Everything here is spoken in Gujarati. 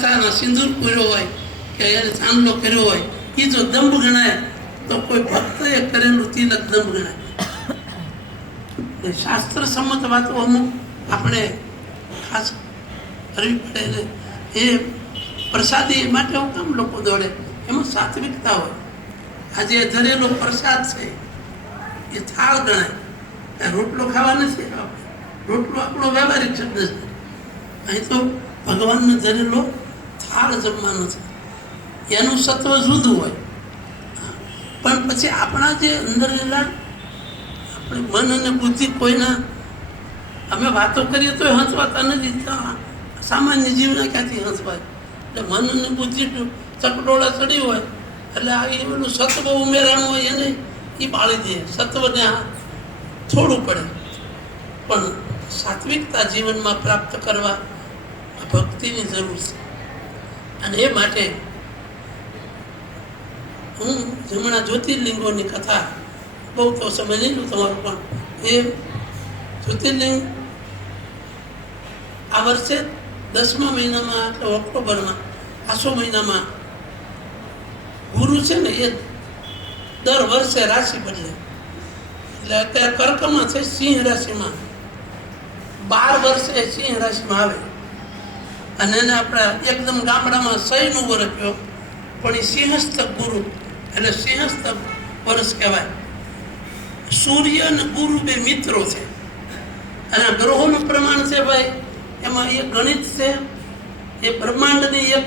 કથાના સિંદૂર પૂર્યો હોય કે એને ચાંદલો કર્યો હોય એ જો દંભ ગણાય તો કોઈ ભક્તએ કરેલું તિલક દંભ ગણાય. શાસ્ત્ર સંમત વાતો અમુક આપણે ખાસ કરવી પડે ને એ પ્રસાદી માટે હું કામ લોકો દોડે, એમાં સાત્વિકતા હોય. આજે ધરેલો પ્રસાદ છે એ થાળ ગણાય. રોટલો ખાવા નથી, રોટલો આપણો વ્યવહારિક શબ્દ છે. અહીં તો ભગવાનને ધરેલો થાળ જમવાનો છે, એનું સત્વ જુદું હોય. પણ પછી આપણા જે અંદર રહેલા આપણે મન અને બુદ્ધિ કોઈના અમે વાતો કરીએ તો હંસવાતા નથી. સામાન્ય જીવને ક્યાંથી હંસવાય? એટલે મન અને બુદ્ધિ ચકડોળા ચડી હોય એટલે આ એનું સત્વ ઉમેરાણું હોય એને એ બાળી દે. સત્વને થોડું પડે. પણ સાત્વિકતા જીવનમાં પ્રાપ્ત કરવા ભક્તિની જરૂર છે. અને એ માટે હું હમણાં જ્યોતિર્લિંગોની કથા બહુ તો સમય નહીં લો તમારું, પણ એ જ્યોતિર્લિંગ આ વર્ષે 10મા મહિનામાં એટલે ઓક્ટોબરમાં આસો મહિનામાં ગુરુ છે ને એ દર વર્ષે રાશિ બદલે. એટલે અત્યારે કર્કમાં છે, સિંહ રાશિમાં 12 વર્ષે સિંહ રાશિમાં આવે. અને એને આપણા એકદમ ગામડામાં સહીનું વર્ષ કયો, પણ એ સિંહસ્તક ગુરુ એટલે સિંહસ્તક વર્ષ કહેવાય. સૂર્ય અને ગુરુ બે મિત્રો છે. અને ગ્રહોનું પ્રમાણ છે ભાઈ, એમાં એક ગણિત છે, એ બ્રહ્માંડની એક